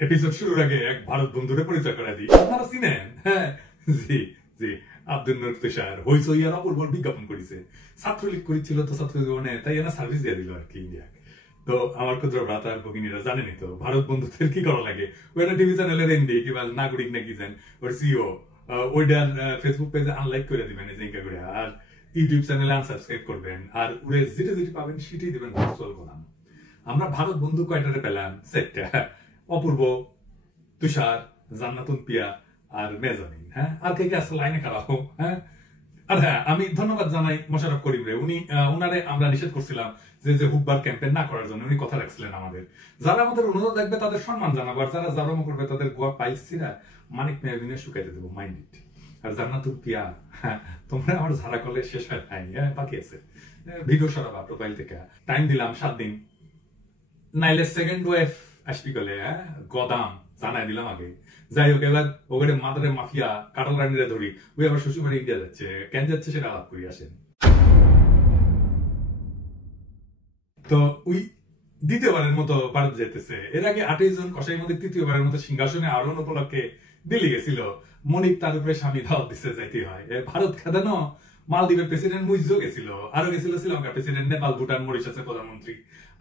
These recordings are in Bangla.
এপিসোড শুরুর আগে এক ভারত বন্ধুরে পরিচয় করা দিই। আপনারা চিনেন? হ্যাঁ, জি জি, আব্দুল নূর তুষার হইচই আর অপূর্ব বিজ্ঞাপন করেছে। ছাত্রলীগ করেছিল তো ছাত্র জীবনে, তাই এনা সার্ভিস দিয়ে দিল আর কি ইন্ডিয়া। তো আমার ক্ষুদ্র ভ্রাতা আর ভগিনীরা জানেনই তো ভারত বন্ধুদের কি করা লাগে। ওইটা টিভি চ্যানেলের এমডি কিংবা নাগরিক নাকি যেন ওর সিও ওইটার ফেসবুক পেজে আনলাইক করে দিবেন জিঙ্কা করে, আর ইউটিউব চ্যানেলে আনসাবস্ক্রাইব করবেন, আর ওরে যেটা যেটি পাবেন সেটাই দিবেন ভার্চুয়াল গোলাম। আমরা ভারত বন্ধু কয়টারে পেলাম? সেটটা অপূর্ব, তুষার, জান্নাতুন পিয়া আর মেজামিন। হ্যাঁ, আর কে কে আসলে লাইনে খারাপ। হ্যাঁ, আর হ্যাঁ, আমি ধন্যবাদ জানাই মোশাররফ করিম রে। উনারে আমরা নিষেধ করছিলাম যে হুব্বার ক্যাম্পেইন না করার জন্য। উনি কথা রাখছিলেন আমাদের। যারা আমাদের অনুরোধ দেখবে তাদের সম্মান জানাবো, আর যারা জারম করবে তাদের গোয়া পাইছিরা মানিক মেহবিনে শুকাইতে দেবো, মাইন্ড ইট। আর জান্নাতুন পিয়া, হ্যাঁ, তোমরা আমার ঝাড়া করলে শেষ হয় নাই, বাকি আছে। ভিডিও সরাবা প্রোফাইল থেকে। টাইম দিলাম 7 দিন, নাইলে সেকেন্ড ওয়েভ আসবি গলে। গদাম জানাই দিলাম আগে। যাই হোক, এবার ওখানে মাদারে মাফিয়া কাটাল রানীরা ধরি, ওই আবার শ্বশুর বাড়ি ইন্ডিয়া যাচ্ছে। কেন যাচ্ছে সেটা আলাপ করি আসেন। তো ওই দ্বিতীয়বারের মতো ভারত যেতেছে। এর আগে 28 জন কসাই মধ্যে তৃতীয়বারের মতো সিংহাসনে আরোহণ উপলক্ষে দিল্লি গেছিল। মনিক তার উপরে স্বামী দাওয়াত দিচ্ছে, যাইতে হয়। ভারত খেদানো মালদ্বীপের প্রেসিডেন্ট মুইজো গেছিল, আরো গেছিল শ্রীলঙ্কার প্রেসিডেন্ট, নেপাল, ভুটান, মরিশাসের প্রধানমন্ত্রী,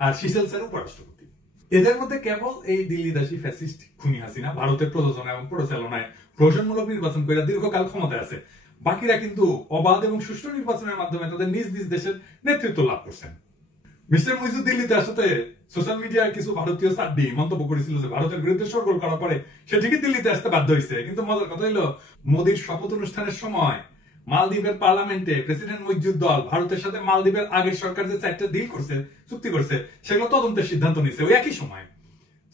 আর সিশেলসের উপরাষ্ট্রপতি। এদের মধ্যে কেবল এই দিল্লিদাসী ফ্যাসিস্ট খুনি হাসিনা ভারতের প্রযোজনা এবং পরিচালনায় প্রহসনমূলক নির্বাচন করে দীর্ঘকাল ক্ষমতায় আছে। বাকিরা কিন্তু অবাধ এবং সুষ্ঠু নির্বাচনের মাধ্যমে তাদের নিজ নিজ দেশের নেতৃত্ব লাভ করছেন। মিস্টার মুইজু দিল্লিতে আসাতে সোশ্যাল মিডিয়ায় কিছু ভারতীয় সাড্ডি মন্তব্য করেছিল যে ভারতের বিরুদ্ধে সরগোল করার পরে সে ঠিকই দিল্লিতে আসতে বাধ্য হয়েছে। কিন্তু মজার কথা হইলো, মোদীর শপথ অনুষ্ঠানের সময় মালদ্বীপের পার্লামেন্টে প্রেসিডেন্ট মুইজুর দল ভারতের সাথে মালদ্বীপের আগের সরকার যে 4টা ডিল করছে, চুক্তি করছে, সেগুলো তদন্তের সিদ্ধান্ত নিচ্ছে ওই একই সময়।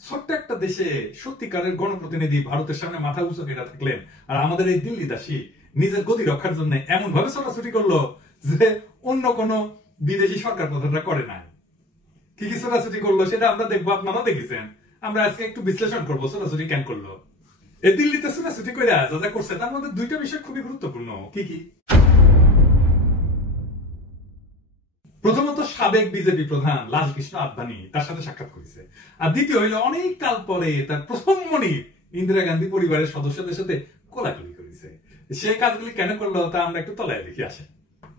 ছোট্ট একটা দেশে সত্যিকারের গণপ্রতিনিধি ভারতের সামনে মাথা উঁচু করে থাকলেন, আর আমাদের এই দিল্লি দাসী নিজের গতি রক্ষার জন্য এমন ভাবে ছোটাছুটি করলো যে অন্য কোন বিদেশি সরকার প্রধানরা করে নাই। কি কি ছোটাছুটি করলো সেটা আমরা দেখবো, আপনারা দেখেছেন। আমরা আজকে একটু বিশ্লেষণ করবো ছোটাছুটি কেন করলো। এই দিল্লিতে ছোটাছুটি করে যা যা করছে তার মধ্যে 2টা বিষয় খুবই গুরুত্বপূর্ণ। কি কি? প্রথমত, সাবেক বিজেপি প্রধান লালকৃষ্ণ আদবানি তার সাথে সাক্ষাৎ করেছে। আর দ্বিতীয় হইল অনেক কাল পরে তার প্রথম মনি ইন্দিরা গান্ধী পরিবারের সদস্যদের সাথে কোলাকুলি করেছে। সে কাজগুলি কেন করলো তা আমরা একটু তলায় দেখি আসেন।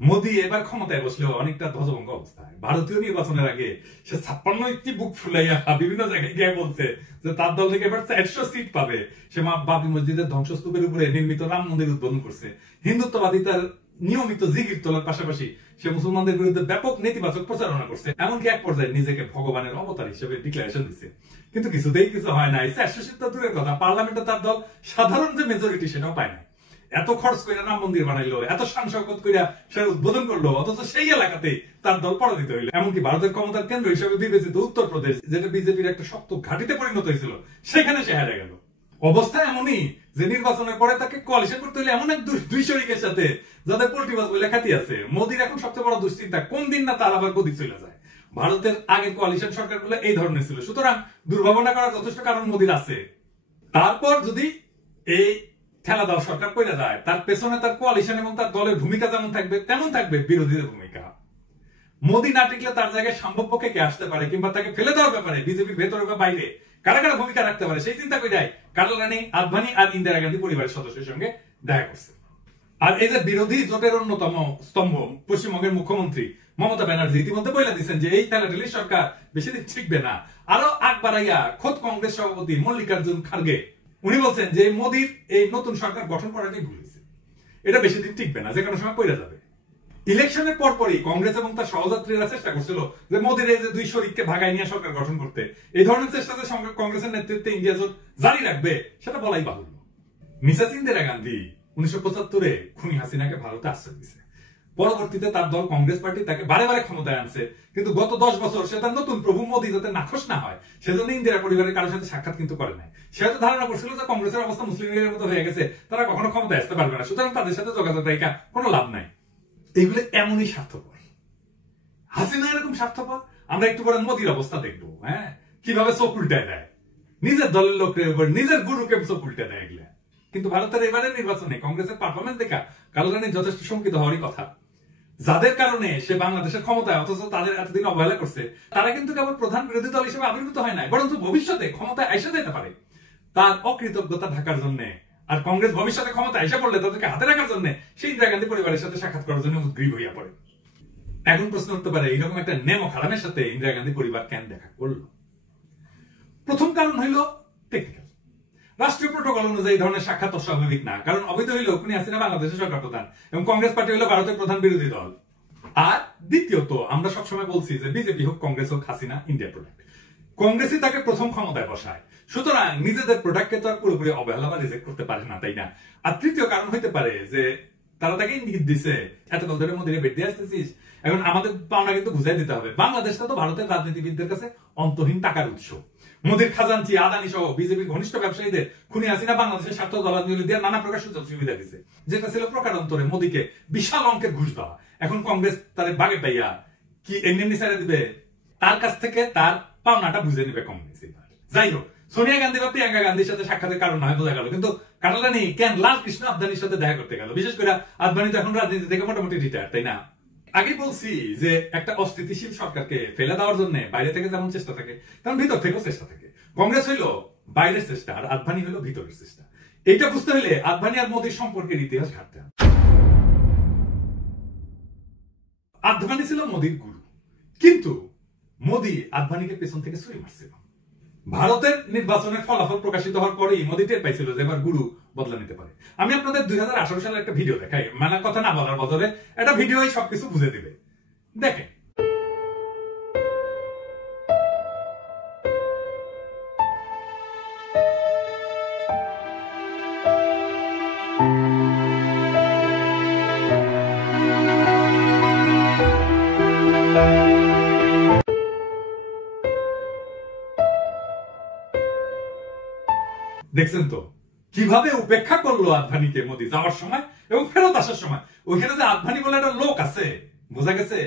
মোদী এবার ক্ষমতায় বসলেও অনেকটা ধ্বজভঙ্গ অবস্থায়। ভারতীয় নির্বাচনের আগে সে 56টি বুক ফুলাইয়া বিভিন্ন জায়গায় গিয়ে বলছে যে তার দল থেকে এবার 400 সিট পাবে। সে বাবরি মসজিদের ধ্বংসস্তূপের উপরে নির্মিত রাম মন্দির উদ্বোধন করছে। হিন্দুত্ববাদী তার নিয়মিত জিকির তোলার পাশাপাশি সে মুসলমানদের বিরুদ্ধে ব্যাপক নেতিবাচক প্রচারণা করছে। এমনকি এক পর্যায়ে নিজেকে ভগবানের অবতার হিসেবে ডিক্লারেশন দিচ্ছে। কিন্তু কিছুতেই কিছু হয় নাই। 400 সিট তো দূরের কথা, পার্লামেন্টে তার দল সাধারণ যে মেজরিটি সেটাও পায় না। এত খরচ করে রাম মন্দির বানাইলো, এত শান শওকত করে সে উদ্বোধন করলো, অথচ সেই এলাকাতে তার দল পরাজিত হইলো। এমনকি ভারতের ক্ষমতার কেন্দ্র হিসেবে বিবেচিত উত্তরপ্রদেশ, যেটা বিজেপির একটা শক্ত ঘাঁটিতে পরিণত হয়েছিল, সেখানে সে হারিয়ে গেল। অবস্থা এমনই যে নির্বাচনের পরে তাকে কোয়ালিশন করতে হলে এমন এক দুই শরিকের সাথে যাদের পোল্ট্রিবাজ বলে খ্যাতি আছে। মোদীর এখন সবচেয়ে বড় দুশ্চিন্তা কোন দিন না তার আবার গদি চলে যায়। ভারতের আগের কোয়ালিশন সরকারগুলো এই ধরনের ছিল, সুতরাং দুর্ভাবনা করার যথেষ্ট কারণ মোদীর আছে। তারপর যদি এই ঠেলা দাও সরকার পড়ে যায়, তার পেছনে তার কোয়ালিশন এবং তার দলের ভূমিকা যেমন থাকবে তেমন থাকবে বিরোধীদের ভূমিকা। মোদী না টিকলে তার জায়গায় সম্ভাব্যকে কে আসতে পারে, কিংবা তাকে ফেলে দেওয়ার ব্যাপারে বিজেপির ভেতরে বা বাইরে কারা কারা ভূমিকা রাখতে পারে সেই চিন্তা করে কাটাল রানী আদবানি আর ইন্দিরা গান্ধী পরিবারের সদস্যের সঙ্গে দেখা করছে। আর এই যে বিরোধী জোটের অন্যতম স্তম্ভ পশ্চিমবঙ্গের মুখ্যমন্ত্রী মমতা ব্যানার্জি ইতিমধ্যে বলে দিচ্ছেন যে এই ঠেলাঠেলি সরকার বেশি দিন ঠিকবে না। আরো আগ বাড়াইয়া খোদ কংগ্রেস সভাপতি মল্লিকার্জুন খার্গে উনি বলছেন যে মোদীর এই নতুন সরকার গঠন করাটাই ভুল হয়েছে, এটা বেশি দিন টিকবে না, যে কোনো সময় পড়ে যাবে। ইলেকশনের পরপরই কংগ্রেস এবং তার সহযাত্রীরা চেষ্টা করছিল যে মোদীর এই যে 2 শরিককে ভাগায় নিয়ে সরকার গঠন করতে। এই ধরনের চেষ্টাতে কংগ্রেসের নেতৃত্বে ইন্ডিয়া জোট জারি রাখবে সেটা বলাই বাহুল্য। মিসেস ইন্দিরা গান্ধী 1975-এ খুনি হাসিনাকে ভারতে আশ্রয় দিয়েছে। পরবর্তীতে তার দল কংগ্রেস পার্টি তাকে বারে বারে ক্ষমতায় আনছে, কিন্তু গত 10 বছর সে তার নতুন প্রভু মোদী যাতে নাখোশ না হয় সেজন্য ইন্দিরা পরিবারের কারোর সাথে সাক্ষাৎ কিন্তু করে নাই। সে হয়তো ধারণা করছিল যে কংগ্রেসের অবস্থা মুসলিম লীগের মতো হয়ে গেছে, তারা কখনো ক্ষমতায় আসতে পারবে না, সুতরাং তাদের সাথে যোগাযোগ রেখা কোনো লাভ নাই। এগুলো এমনই স্বার্থপর। হাসিনা এরকম স্বার্থপর। আমরা একটু পরে মোদীর অবস্থা দেখবো, হ্যাঁ, কিভাবে চোখ উল্টায় দেয়, নিজের দলের লোকের উপর নিজের গুরুকে চোখ উল্টে দেয় এগুলা। কিন্তু ভারতের এবারের নির্বাচনে কংগ্রেসের পারফরমেন্স দেখা কাটাল রানী যথেষ্ট শঙ্কিত হওয়ারই কথা। যাদের কারণে সে বাংলাদেশের ক্ষমতায়, অথচ তাদের এতদিন অবহেলা করছে, তারা কিন্তু কেবল প্রধান বিরোধী দল হিসেবে আবির্ভূত হয় না, বরঞ্চ ভবিষ্যতে ক্ষমতায় এসে যেতে পারে। তার অকৃতজ্ঞতা ঢাকার জন্য আর কংগ্রেস ভবিষ্যতে ক্ষমতা এসে পড়লে তাদেরকে হাতে রাখার জন্য সেই ইন্দিরা গান্ধী পরিবারের সাথে সাক্ষাৎ করার জন্য উদ্গ্রীব হইয়া পড়ে। এখন প্রশ্ন উঠতে পারে, এইরকম একটা নেমো খারামের সাথে ইন্দিরা গান্ধী পরিবার কেন দেখা করলো? প্রথম কারণ হইল টেকনিক্যাল। রাষ্ট্রীয় প্রোটোকল অনুযায়ী এই ধরনের সাক্ষাৎ অস্বাভাবিক না, কারণ অবৈধ হইল খুনি হাসিনা বাংলাদেশের সরকার প্রধান এবং কংগ্রেস পার্টি হইল ভারতের প্রধান বিরোধী দল। আর দ্বিতীয়ত, আমরা সবসময় বলছি যে বিজেপি হোক কংগ্রেস হোক, হাসিনা ইন্ডিয়ার প্রোডাক্ট, কংগ্রেসই তাকে প্রথম ক্ষমতায় বসায়, সুতরাং নিজেদের প্রোডাক্টকে তো আর পুরোপুরি অবহেলা বা রিজেক্ট করতে পারে না, তাই না? আর তৃতীয় কারণ হইতে পারে যে তারা তাকে ইঙ্গিত দিছে, এতকাল ধরে মোদিরে বেট দিয়ে আসতেছিস, এখন আমাদের পাওনা কিন্তু বুঝাই দিতে হবে। বাংলাদেশটা তো ভারতের রাজনীতিবিদদের কাছে অন্তহীন টাকার উৎস। মোদির খাজাঞ্চি, আদানি সহ বিজেপির ঘনিষ্ঠ ব্যবসায়ীদের খুনি হাসিনা বাংলাদেশের স্বার্থ জলাঞ্জলি দিয়ে নানা প্রকার সুযোগ সুবিধা দিছে, যেটা ছিল প্রকারান্তরে মোদিকে বিশাল অঙ্কের ঘুষ দেওয়া। এখন কংগ্রেস তার বাগে পাইয়া কি এমনি ছেড়ে দিবে? তার কাছ থেকে তার পাওনাটা বুঝে নিবে কংগ্রেস। যাই হোক, সোনিয়া গান্ধী বা প্রিয়াঙ্কা গান্ধীর সাথে সাক্ষাতের কারণ নয় বোঝা গেল, কিন্তু কাটালানি কেন লাল কৃষ্ণ আদবানির সাথে দেখা করতে গেল? বিশেষ করে আদবানি তো এখন রাজনীতি থেকে মোটামুটি রিটায়ার, তাই না? আগে বলছি যে একটা অস্থিতিশীল সরকারকে ফেলে দেওয়ার জন্য বাইরে থেকে যেমন চেষ্টা থাকে তেমন ভিতর থেকেও চেষ্টা থাকে। কংগ্রেস হইল বাইরের চেষ্টা আর আদবানি হইল ভিতরের চেষ্টা। এইটা বুঝতে হলে আদবানি আর মোদীর সম্পর্কের ইতিহাস ঘাটতে হবে। আদবানি ছিল মোদীর গুরু, কিন্তু মোদী আদবানিকে পেছন থেকে ছুরি মারছিল। ভারতের নির্বাচনের ফলাফল প্রকাশিত হওয়ার পরেই মোদী টের পাইছিল যে এবার গুরু বদলা নিতে পারে। আমি আপনাদের 2018 সালের একটা ভিডিও দেখাই, মানে কথা না বলার বদলে একটা ভিডিওই সবকিছু বুঝে দিবে, দেখেন। দেখছেন তো কিভাবে উপেক্ষা করলো আদবানিকে মোদী যাওয়ার সময় এবং ফেরত আসার সময়। ওইখানে যে আদবানি বলে একটা লোক আছে, বোঝা গেছে,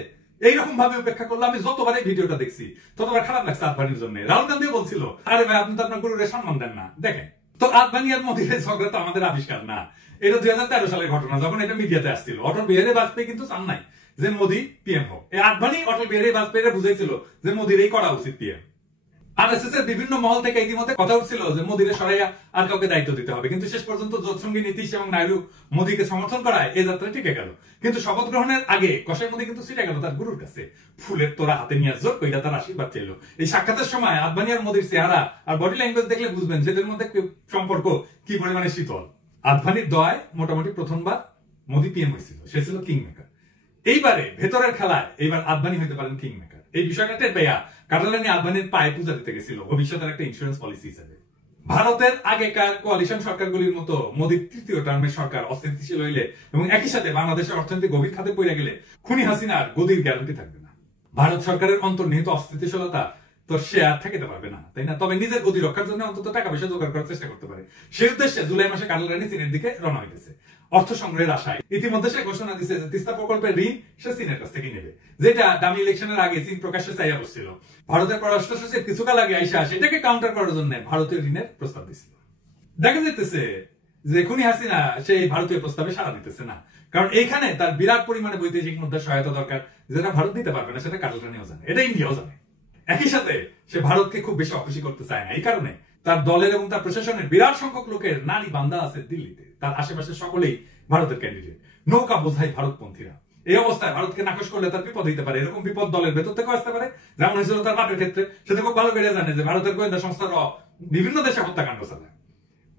এইরকম ভাবে উপেক্ষা করলো। আমি যতবার এই ভিডিওটা দেখছি ততবার খারাপ লাগছে আদবানির জন্য। রাহুল গান্ধীও বলছিল, আরে ভাই আপনি তো আপনার গুরুরে সম্মান দেন না। দেখেন তো, আদবানি আর মোদীর ঝগড়া তো আমাদের আবিষ্কার না, এটা 2013 সালের ঘটনা, যখন এটা মিডিয়াতে আসছিল। অটল বিহারী বাজপেয়ী কিন্তু চান নাই যে মোদী পিএম হোক। এই আদবানি অটল বিহারী বাজপেয়ীরা বুঝাইছিল যে মোদীর এই করা উচিত পিএম। আরএসএস এর বিভিন্ন মহল থেকে ইতিমধ্যে কথা উঠছিল যে মোদীরে সরাইয়া আর কাউকে দায়িত্ব দিতে হবে, কিন্তু শেষ পর্যন্ত জোটসঙ্গী নীতিশ এবং নাইডু মোদীকে সমর্থন করায় এই যাত্রা টিকে গেল। কিন্তু শপথ গ্রহণের আগে কসাই মোদী কিন্তু ছিটে গেল তার গুরুর কাছে, ফুলের তোরা হাতে নিয়ে জোর কইরা তার আশীর্বাদ চাইল। এই সাক্ষাতের সময় আদবানি আর মোদীর চেহারা আর বডি ল্যাঙ্গুয়েজ দেখলে বুঝবেন যেদের মধ্যে সম্পর্ক কি পরিমাণে শীতল। আদবানির দয় মোটামুটি প্রথমবার মোদী পিএম হয়েছিল, সে ছিল কিং মেকার। এইবারে ভেতরের খেলায় এইবার আদবানি হইতে পারেন কিং মেকার। এই বিষয়টা টের পেয়া কাটালানি আদবানির পায়ে পূজা দিতে গেছিল ভবিষ্যতের একটা ইন্স্যুরেন্স পলিসি হিসেবে। ভারতের আগেকার কোয়ালিশন সরকারগুলির মতো মোদীর তৃতীয় টার্মের সরকার অস্থিতিশীল হইলে এবং একই সাথে বাংলাদেশের অর্থনৈতিক গভীর খাতে পড়ে গেলে খুনি হাসিনার গদির গ্যারান্টি থাকবে না। ভারত সরকারের অন্তর্নিহিত অস্থিতিশীলতা তো সে আর ঠেকাতে পারবে না, তাই না? তবে নিজের গদি রক্ষার জন্য অন্তত টাকা পয়সা জোগাড় করার চেষ্টা করতে পারে। সেই উদ্দেশ্যে জুলাই মাসে কাটালানি চীনের দিকে রওনা হইতেছে অর্থ সংগ্রহের আশায়। ইতিমধ্যে সে ঘোষণা দিচ্ছে যে তিস্তা প্রকল্পের ঋণ সে চীনের কাছ থেকে নেবে, যেটা দামি ইলেকশনের আগে চীন প্রকাশ্যে চাইয়া বসছিল। ভারতের পররাষ্ট্র সচিব কিছুকাল আগে আইসা সেটাকে কাউন্টার করার জন্য ভারতীয় ঋণের প্রস্তাব দিছিল। দেখা যেতেছে যে খুনি হাসিনা সেই ভারতীয় প্রস্তাবে সাড়া দিতেছে না, কারণ এইখানে তার বিরাট পরিমাণে বৈদেশিক মুদ্রার সহায়তা দরকার, যেটা ভারত দিতে পারবে না, সেটা কাটালানিও জানে, এটা ইন্ডিয়াও জানে। একই সাথে সে ভারতকে খুব বেশি অখুশি করতে চায় না। এই কারণে তার দলের এবং তার প্রশাসনের বিরাট সংখ্যক লোকের নারী বান্দা আছে দিল্লিতে, তার আশেপাশে সকলেই ভারতের ক্যান্ডিডেট, নৌকা বোঝাই ভারতপন্থীরা। এই অবস্থায় ভারতকে নাকশ করলে তার বিপদ হইতে পারে। এরকম বিপদ দলের ভেতর থেকে আসতে পারে, যেমন হয়েছিল তার বাপের ক্ষেত্রে। সে তো খুব ভালো করে জানে যে ভারতের গোয়েন্দা সংস্থার বিভিন্ন দেশে হত্যাকাণ্ড চালায়।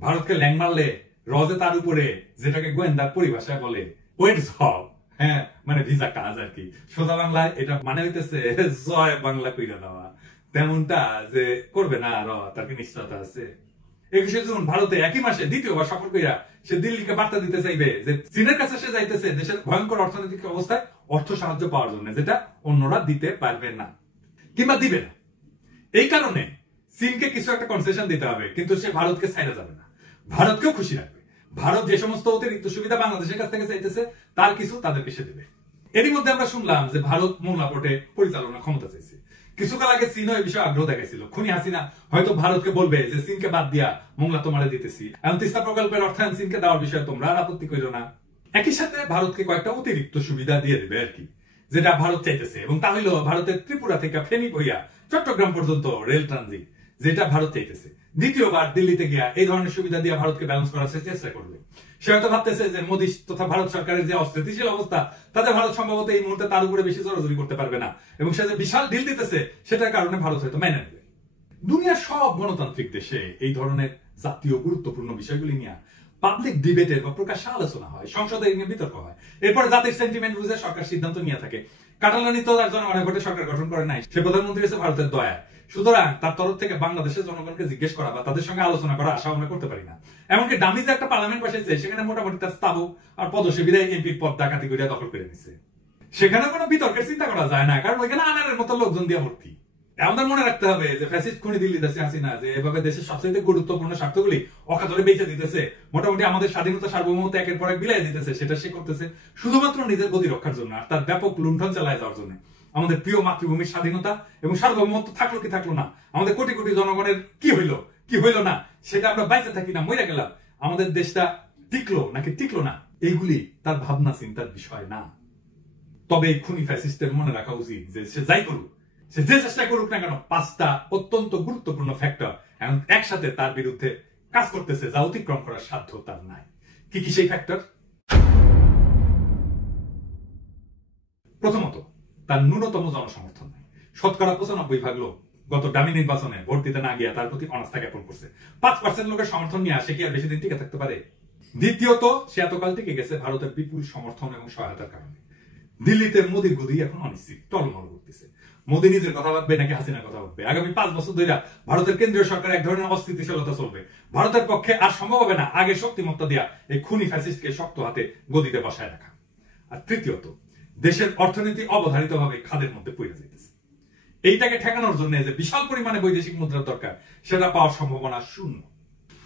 ভারতকে ল্যাং মারলে রজে তার উপরে, যেটাকে গোয়েন্দার পরিভাষায় বলে ওয়েট জব, হ্যাঁ মানে ভিসা কাজ আর কি। সোজা বাংলায় এটা মানে হইতেছে জয় বাংলা কইরা দেওয়া, তেমনটা যে করবে না আর তার কি নিশ্চয়তা আছে। 21শে জুন ভারতে একই মাসে দ্বিতীয়বার সফর কইরা সে দিল্লিকে বার্তা দিতে চাইবে যে চীনের কাছে সে যাইতেছে দেশের ভয়ঙ্কর অর্থনৈতিক অবস্থায় অর্থ সাহায্য পাওয়ার জন্য, যেটা অন্যরা দিতে পারবে না কিংবা দিবে না। এই কারণে চীনকে কিছু একটা কনসেশন দিতে হবে, কিন্তু সে ভারতকে ছাইড়া যাবে না, ভারতকেও খুশি রাখবে। ভারত যে সমস্ত অতিরিক্ত সুবিধা বাংলাদেশের কাছ থেকে চাইতেছে তার কিছু তাদেরকে সে দেবে। এরই মধ্যে আমরা শুনলাম যে ভারত মোংলা পোর্টে পরিচালনা ক্ষমতা চাইছে। কিছুকাল আগে চীন এই বিষয়ে আগ্রহ দেখাইছিল। খুনি হাসিনা হয়তো ভারতকে বলবে যে চীনকে বাদ দিয়া মোংলা তোমারে দিতেছি, এখন তিস্তা প্রকল্পের অর্থায়ন চীনকে দেওয়ার বিষয়ে তোমরা আর আপত্তি করিও না। একই সাথে ভারতকে কয়েকটা অতিরিক্ত সুবিধা দিয়ে দেবে আর কি, যেটা ভারত চাইতেছে, এবং তা হইল ভারতের ত্রিপুরা থেকে ফেনী বইয়া চট্টগ্রাম পর্যন্ত রেল ট্রানজিট, যেটা ভারত চাইতেছে। দ্বিতীয়বার দিল্লিতে গিয়া এই ধরনের সুবিধা দিয়ে ভারতকে ব্যালেন্স করার চেষ্টা করবে। সে হয়তো ভাবতেছে যে মোদী তথা ভারত সরকারের যে অস্থিতিশীল অবস্থা, তাতে ভারত সম্ভবত এই মুহূর্তে তার উপরে বেশি জোরাজোরি করতে পারবে না, এবং সে যে বিশাল ডিল দিতেছে সেটার কারণে ভারত হয়তো মেনে নেবে। দুনিয়ার সব গণতান্ত্রিক দেশে এই ধরনের জাতীয় গুরুত্বপূর্ণ বিষয়গুলি নিয়ে পাবলিক ডিবেটের বা প্রকাশ্যে আলোচনা হয়, সংসদে নিয়ে বিতর্ক হয়, এরপরে জাতির সেন্টিমেন্ট বুঝে সরকার সিদ্ধান্ত নিয়ে থাকে। কাটালানি তো তার জনগণের ভোটে সরকার গঠন করে নাই, সে প্রধানমন্ত্রী হচ্ছে ভারতের দয়া। সুতরাং তার তরফ থেকে বাংলাদেশের জনগণকে জিজ্ঞেস করা বা তাদের সঙ্গে আলোচনা করা আশা আমরা করতে পারি না। এমনকি ডামিজে একটা পার্লামেন্ট বসেছে, সেখানে মোটামুটি তার স্থাবক আর পদসেবিদায় এমপির পদ ডাকাতি করে দখল করে নিছে। সেখানে কোনো বিতর্কের চিন্তা করা যায় না, কারণ ওইখানে আনারের মতো লোকজন দিয়ে ভর্তি। আমাদের মনে রাখতে হবে যে ফ্যাসিস্ট খুনি দিল্লি দেশে হাসিনা যে এভাবে দেশের সবচেয়ে গুরুত্বপূর্ণ স্বার্থগুলি অকাতরে বেঁচে দিতেছে, মোটামুটি আমাদের স্বাধীনতা সার্বভৌমত্ব একের পর এক বিলাই দিতেছে, সেটা সে করতেছে শুধুমাত্র নিজের গতি রক্ষার জন্য আর তার ব্যাপক লুণ্ঠন চালায় যাওয়ার জন্য। আমাদের প্রিয় মাতৃভূমির স্বাধীনতা এবং সার্বভৌমত্ব থাকলো কি থাকলো না, আমাদের কোটি কোটি জনগণের কি হইলো কি হইলো না, সেটা আমরা বাইচে থাকি না মইরা গেলাম, আমাদের দেশটা টিকলো নাকি টিকলো না, এইগুলি তার ভাবনা চিন্তার বিষয় না। তবে এই খুনি ফ্যাসিস্টের মনে রাখা উচিত যে সে যাই করুক, সে যে চেষ্টা করুক না কেন, পাঁচটা অত্যন্ত গুরুত্বপূর্ণ ফ্যাক্টর এখন একসাথে তার বিরুদ্ধে কাজ করতেছে, যা অতিক্রম করার সাধ্য তার নাই। কি কি সেই ফ্যাক্টর? প্রথমত, তার ন্যূনতম জনসমর্থন নাই। 95% লোক গত ডামি নির্বাচনে ভোট দিতে না গিয়া তার প্রতি অনাস্থা জ্ঞাপন করছে। 5% লোকের সমর্থন নিয়ে আসে কি আর বেশি দিন টিকে থাকতে পারে? দ্বিতীয়ত, সে এতকাল টিকে গেছে ভারতের বিপুল সমর্থন এবং সহায়তার কারণে। দিল্লিতে মোদীর গদি এখন অনিশ্চিত, টলমল করতেছে। মোদী নিজের কথা ভাববে নাকি হাসিনার কথা ভাববে? আগামী 5 বছর ধরে ভারতের কেন্দ্রীয় সরকার এক ধরনের অস্থিতিশীলতা চলবে। ভারতের পক্ষে আর সম্ভব হবে না আগে শক্তিমত্তা দিয়া এই খুনি ফ্যাসিস্টকে শক্ত হাতে গদিতে বসায় রাখা। আর তৃতীয়ত, দেশের অর্থনীতি অবধারিতভাবে খাদের মধ্যে পড়ে যাইতেছে। এইটাকে ঠেকানোর জন্য যে বিশাল পরিমাণে বৈদেশিক মুদ্রার দরকার, সেটা পাওয়ার সম্ভাবনা শূন্য।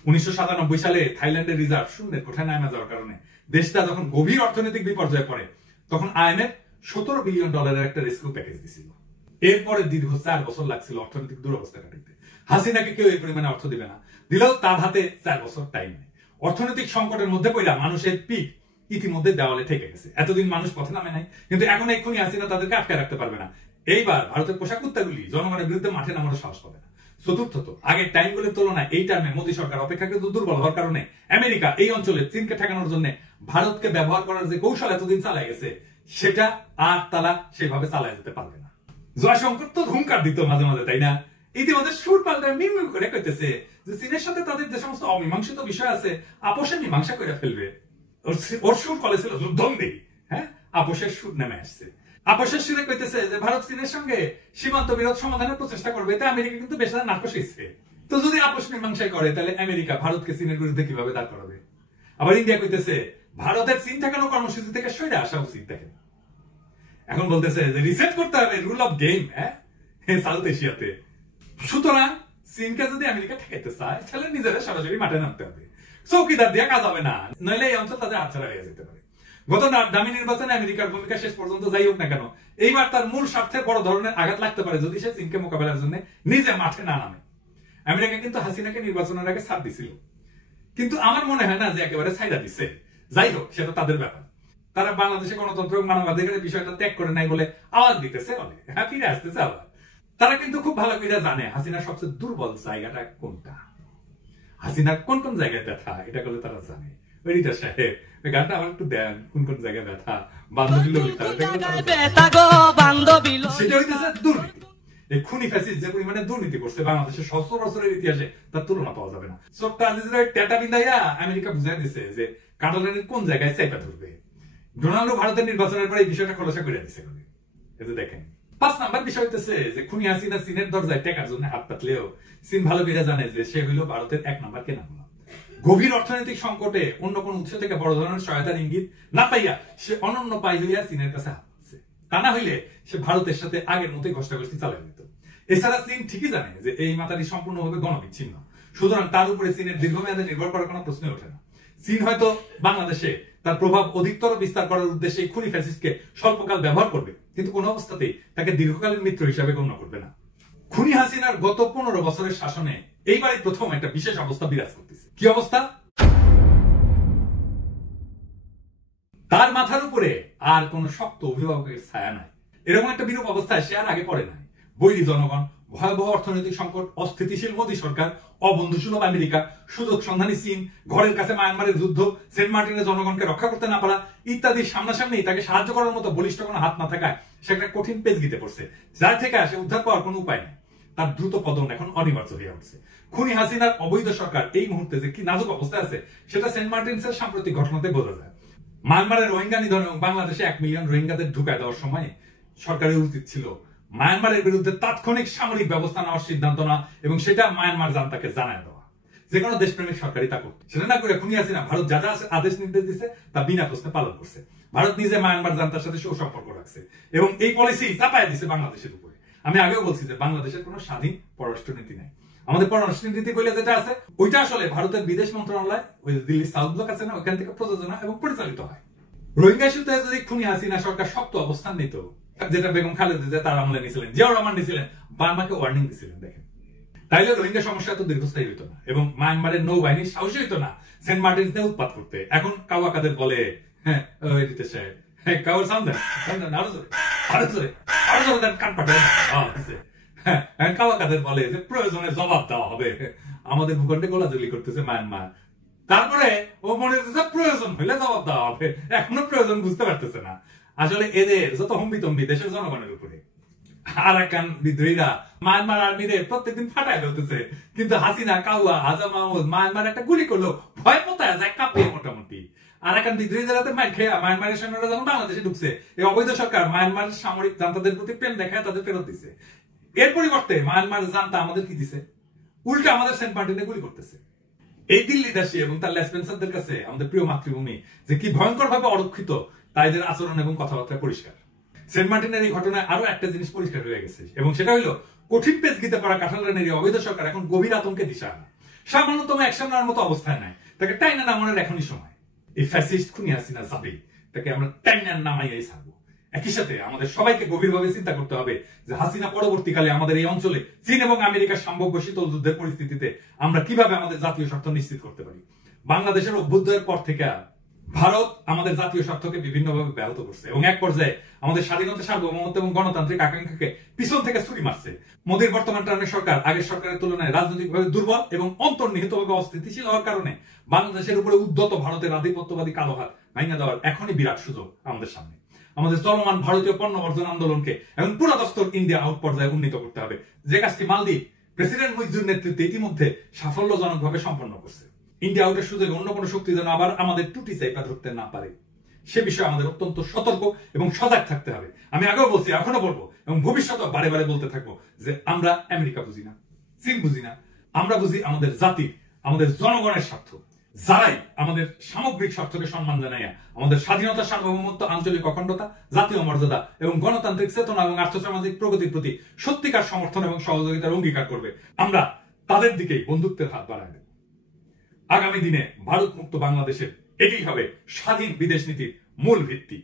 1997 সালে থাইল্যান্ডের রিজার্ভ শূন্যের কোঠায় নামে যাওয়ার কারণে দেশটা যখন গভীর অর্থনৈতিক বিপর্যয়ে পড়ে, তখন IMF $17 বিলিয়ন একটা রেস্কিউ প্যাকেজ দিছিল। এরপরে দীর্ঘ 4 বছর লাগছিল অর্থনৈতিক দুরবস্থা কাটাইতে। হাসিনাকে কেউ এই পরিমাণে অর্থ দিবে না, দিলেও তার হাতে 4 বছর টাইম নেই। অর্থনৈতিক সংকটের মধ্যে পড়া মানুষের পিঠ ইতিমধ্যে দেওয়ালে ঠেকে গেছে। এতদিন মানুষ পথে নামে নাই, কিন্তু এখন এক্ষুনি হাসিনা তাদেরকে আটকে রাখতে পারবে না। এইবার ভারতের পোশাক কুত্তাগুলি জনগণের বিরুদ্ধে মাঠে নামানোর সাহস পাবে না। চতুর্থত, আগের টাইমগুলোর তুলনায় এই টার্মে মোদী সরকার অপেক্ষাকৃত দুর্বল হওয়ার কারণে আমেরিকা এই অঞ্চলে চীনকে ঠেকানোর জন্য ভারতকে ব্যবহার করার যে কৌশল এতদিন চালায় গেছে, সেটা আর তারা সেভাবে চালায় যেতে পারবে না। জয়শঙ্কর তো হুঙ্কার দিত মাঝে মাঝে, তাই না? ইতিমধ্যে সুর পাল্টা মিউ করে কইতেছে যে চীনের সাথে তাদের যে সমস্ত অমীমাংসিত বিষয় আছে, আপোষের মীমাংসা করে ফেলবে। ওর সুর কলে ছিল যুদ্ধন্দি, হ্যাঁ, আপোষের সুর নেমে আসছে। আপোষের সুরে কইতেছে যে ভারত চীনের সঙ্গে সীমান্ত বিরোধ সমাধানের প্রচেষ্টা করবে, এতে আমেরিকা কিন্তু বেশ নাকশ হয়েছে। তো যদি আপোষ মীমাংসাই করে, তাহলে আমেরিকা ভারতকে চীনের বিরুদ্ধে কিভাবে দাঁড় করাবে? আবার ইন্ডিয়া কইতেছে ভারতের চীন ঠেকানো কর্মসূচি থেকে সরে আসা উচিত। দেখেন, এখন বলতেছে যে রিসেট করতে হবে রুল অফ গেম, হ্যাঁ, সাউথ এশিয়াতে। সুতরাং চীনকে যদি আমেরিকা ঠেকাইতে চায়, তাহলে নিজেরা সরাসরি মাঠে নামতে হবে, চৌকিদার দিয়ে কাজ হবে না, নইলে এই অঞ্চল তাদের হাতছাড়া হয়ে যেতে পারে। গত দামি নির্বাচনে আমেরিকার ভূমিকা শেষ পর্যন্ত যাই হোক না কেন, এইবার তার মূল স্বার্থে বড় ধরনের আঘাত লাগতে পারে যদি সে চীনকে মোকাবেলার জন্য নিজে মাঠে না নামে। আমেরিকা কিন্তু হাসিনাকে নির্বাচনের আগে ছাড় দিছিল, কিন্তু আমার মনে হয় না যে একেবারে ছাইড়া দিছে। যাই হোক, সেটা তাদের ব্যাপার। তারা বাংলাদেশে গণতন্ত্র এবং মানবাধিকারের বিষয়টা ত্যাগ করে নাই বলে আওয়াজ দিতেছে, বলে হ্যাঁ ফিরে আসতেছে আবার। তারা কিন্তু খুব ভালো করে জানে হাসিনার সবচেয়ে দুর্বল জায়গাটা কোনটা, হাসিনার কোন কোন জায়গায় ব্যথা, এটা করলে তারা জানে। রিটা সাহেব, ওই গানটা আমার একটু দেন, কোন কোন জায়গায় ব্যথা, বান্ধবী ললিতা, সেটা হইতেছে দুর্নীতি। এই খুনি ফ্যাসিস্ট যে পরিমাণে দুর্নীতি করছে বাংলাদেশের সহস্র বছরের ইতিহাসে, তার তুলনা পাওয়া যাবে না। ছোট্ট আজিজের টেটা বিন্দাইয়া আমেরিকা বুঝাই দিছে যে কাটালানির কোন জায়গায় চাইপা ধরবে। ডোনাল্ড ভারতের নির্বাচনের পরে এই বিষয়টা খোলাসা করে দিছে। দেখেন, 5 নাম্বার বিষয় হইতেছে যে খুনি হাসিনা চীনের দরজায় টেকার জন্য হাত পাতলেও চীন ভালো করে জানে যে সে হইল ভারতের 1 নাম্বার কেনাগুলো। গভীর অর্থনৈতিক সংকটে অন্য কোন উৎস থেকে বড় ধরনের সহায়তার ইঙ্গিত না পাইয়া সে অনন্য পাই হইয়া চীনের কাছে হাত পাতছে। তা না হইলে সে ভারতের সাথে আগের মতোই ঘষ্টাঘষ্টি চালাই দিত। এছাড়া চীন ঠিকই জানে যে এই মাতারি সম্পূর্ণভাবে গণবিচ্ছিন্ন, সুতরাং তার উপরে চীনের দীর্ঘমেয়াদে নির্ভর করার কোনো প্রশ্নই ওঠে না। চীন হয়তো বাংলাদেশে তার প্রভাব অধিকতর বিস্তার করার উদ্দেশ্যে খুনি ফ্যাসিস্টকে স্বল্পকাল ব্যবহার করবে, কিন্তু কোন অবস্থাতেই তাকে দীর্ঘকালীন মিত্র হিসাবে গণ্য করবে না। খুনি হাসিনার গত 15 বছরের শাসনে এইবারই প্রথম একটা বিশেষ অবস্থা বিরাজ করতেছে। কি অবস্থা? তার মাথার উপরে আর কোন শক্ত অভিভাবকের ছায়া নাই। এরকম একটা বিরূপ অবস্থায় সে আর আগে পড়ে নাই। বৈরী জনগণ ভয়াবহ অর্থনৈতিক সংকট, অস্থিতিশীল মোদী সরকার, অবন্ধুসুলভ আমেরিকা, সুযোগ সন্ধানী চীন, ঘরের কাছে মায়ানমারের যুদ্ধ, সেন্ট মার্টিনের জনগণকে রক্ষা করতে না পারা ইত্যাদি সামনাসামনি তাকে সাহায্য করার মতো বলিষ্ঠ কোনো হাত না থাকায় সে একটা কঠিন পেজ গিতে পড়ছে, যার থেকে সে উদ্ধার পাওয়ার কোনো উপায় নেই। তার দ্রুত পতন এখন অনিবার্য হয়ে উঠছে। খুনি হাসিনার অবৈধ সরকার এই মুহূর্তে যে কি নাজুক অবস্থায় আছে সেটা সেন্ট মার্টিনসের সাম্প্রতিক ঘটনাতে বোঝা যায়। মায়ানমারের রোহিঙ্গা নিধন এবং বাংলাদেশে 1 মিলিয়ন রোহিঙ্গাদের ঢুকায় দেওয়ার সময় সরকারের উচিত ছিল মায়ানমারের বিরুদ্ধে তাৎক্ষণিক সামরিক ব্যবস্থা নেওয়ার সিদ্ধান্ত না এবং সেটা মায়ানমার জান্তাকে জানায় দেওয়া। যে কোনো দেশপ্রেমিক সরকারই তা করত। সেটা না করে খুনি হাসিনা ভারত যা যা আদেশ নির্দেশ দিচ্ছে তা বিনা প্রশ্নে পালন করছে। ভারত নিজে মায়ানমার জান্তার সাথে সুসম্পর্ক রাখছে এবং এই পলিসি চাপায় দিচ্ছে বাংলাদেশের উপরে। আমি আগেও বলছি যে বাংলাদেশের কোনো স্বাধীন পররাষ্ট্র নীতি নাই। আমাদের পররাষ্ট্র নীতি বলে যেটা আছে ওইটা আসলে ভারতের বিদেশ মন্ত্রণালয়, ওই দিল্লি সাউথ ব্লক আছে না, ওইখান থেকে প্রযোজনা এবং পরিচালিত হয়। রোহিঙ্গা ইস্যুতে যদি খুনি হাসিনা সরকার শক্ত অবস্থান নিত, যেটা বেগম খালেদা তার আমলে নিয়েছিলেন, জিয়াউর রহমান নিয়েছিলেন, বার্মাকে ওয়ার্নিং দিয়েছিলেন, দেখেন তাইলে রোহিঙ্গা সমস্যা এত দীর্ঘস্থায়ী হইতো না এবং মায়ানমারের নৌবাহিনী সাহসী হইতো না সেন্ট মার্টিনস নিয়ে উৎপাত করতে। এখন কাওয়া কাদের বলে, হ্যাঁ কাওয়ার সামনে আরো জোরে আরো জোরে আরো জোরে দেন, কান পাঠায় কাওয়া কাদের বলে যে প্রয়োজনে জবাব দেওয়া হবে। আমাদের ভূখণ্ডে গোলাগুলি করতেছে মায়ানমার, তারপরে ও মনে হচ্ছে প্রয়োজন হইলে জবাব দেওয়া হবে, এখনো প্রয়োজন বুঝতে পারতেছে না। আসলে এদের যত হম্বিতম্বি দেশের জনগণের উপরে। আরাকান বিদ্রোহীরা মায়ানমার আর্মিদের প্রত্যেকদিন ফাটায় ফেলতেছে, কিন্তু হাসিনা, কাওয়া, আজম মাহমুদ মায়ানমার একটা গুলি করলো ভয় পোতায় যায় কাঁপিয়ে মোটামুটি। আরাকান বিদ্রোহীদের হাতে মার খেয়া মায়ানমারের সৈন্যরা যখন বাংলাদেশে ঢুকছে, এই অবৈধ সরকার মায়ানমার সামরিক জান্তাদের প্রতি প্রেম দেখায় তাদের ফেরত দিচ্ছে। এর পরিবর্তে মায়ানমার জান্তা আমাদের কি দিছে? উল্টা আমাদের সেন্ট মার্টিনে গুলি করতেছে। এই দিল্লিদাসী এবং তার লেসপেন্সারদের কাছে আমাদের প্রিয় মাতৃভূমি যে কি ভয়ঙ্কর ভাবে অরক্ষিত তাদের আচরণ এবং কথাবার্তা পরিষ্কার। সেন্ট মার্টিনের এই ঘটনায় আরো একটা জিনিস পরিষ্কার হয়ে গেছে এবং সেটা হলো কঠিন পেজ গিতে পারা কাঁঠাল রানের অবৈধ সরকার এখন গভীর আতঙ্কে দিশাহারা। সামান্যতম অ্যাকশন নেওয়ার মতো অবস্থায় নাই। তাকে টাইনা নামানোর এখনই সময়। এই ফ্যাসিস্ট খুনি হাসিনা যাবে, তাকে আমরা টাইনা নামাইয়াই ছাড়বো। একই সাথে আমাদের সবাইকে গভীরভাবে চিন্তা করতে হবে যে হাসিনা পরবর্তীকালে আমাদের এই অঞ্চলে চীন এবং আমেরিকার সম্ভাব্য শীতল যুদ্ধের পরিস্থিতিতে আমরা কিভাবে আমাদের জাতীয় স্বার্থ নিশ্চিত করতে পারি। বাংলাদেশের অভ্যুদয়ের পর থেকে ভারত আমাদের জাতীয় স্বার্থকে বিভিন্নভাবে ব্যাহত করছে এবং এক পর্যায়ে আমাদের স্বাধীনতা, সার্বভৌমত্ব এবং গণতান্ত্রিক আকাঙ্ক্ষাকে পিছন থেকে ছুরি মারছে। মোদীর বর্তমান টার্মের সরকার আগের সরকারের তুলনায় রাজনৈতিকভাবে দুর্বল এবং অন্তর্নিহিতভাবে অস্থিতিশীল হওয়ার কারণে বাংলাদেশের উপরে উদ্যত ভারতের আধিপত্যবাদী কালো হাত ভাঙা দেওয়ার এখনই বিরাট সুযোগ আমাদের সামনে। আমাদের চলমান ভারতীয় পণ্য বর্জন আন্দোলনকে এখন পুরাদস্তর ইন্ডিয়া আউট পর্যায়ে উন্নীত করতে হবে, যে কাজটি মালদ্বীপ প্রেসিডেন্ট মুইজুর নেতৃত্বে ইতিমধ্যে সাফল্যজনকভাবে সম্পন্ন করছে। ইন্ডিয়া আউটের সুযোগে অন্য কোনো শক্তি যেন আবার আমাদের টুটি চাইপা ধরতে না পারে, সে বিষয়ে আমাদের অত্যন্ত সতর্ক এবং সজাগ থাকতে হবে। আমি আগেও বলছি, এখনো বলবো এবং ভবিষ্যতেও বারে বারে বলতে থাকবো যে আমরা আমেরিকা বুঝি না, চীন বুঝি না, আমরা বুঝি আমাদের জাতির, আমাদের জনগণের স্বার্থ। যারাই আমাদের সামগ্রিক স্বার্থকে সম্মান জানাইয়া আমাদের স্বাধীনতা, সার্বভৌমত্ব, আঞ্চলিক অখণ্ডতা, জাতীয় মর্যাদা এবং গণতান্ত্রিক চেতনা এবং আর্থসামাজিক প্রগতির প্রতি সত্যিকার সমর্থন এবং সহযোগিতার অঙ্গীকার করবে, আমরা তাদের দিকেই বন্ধুত্বের হাত বাড়ায় দেব। আগামী দিনে ভারত মুক্ত বাংলাদেশের এটাই হবে স্বাধীন বিদেশ নীতির মূল ভিত্তি।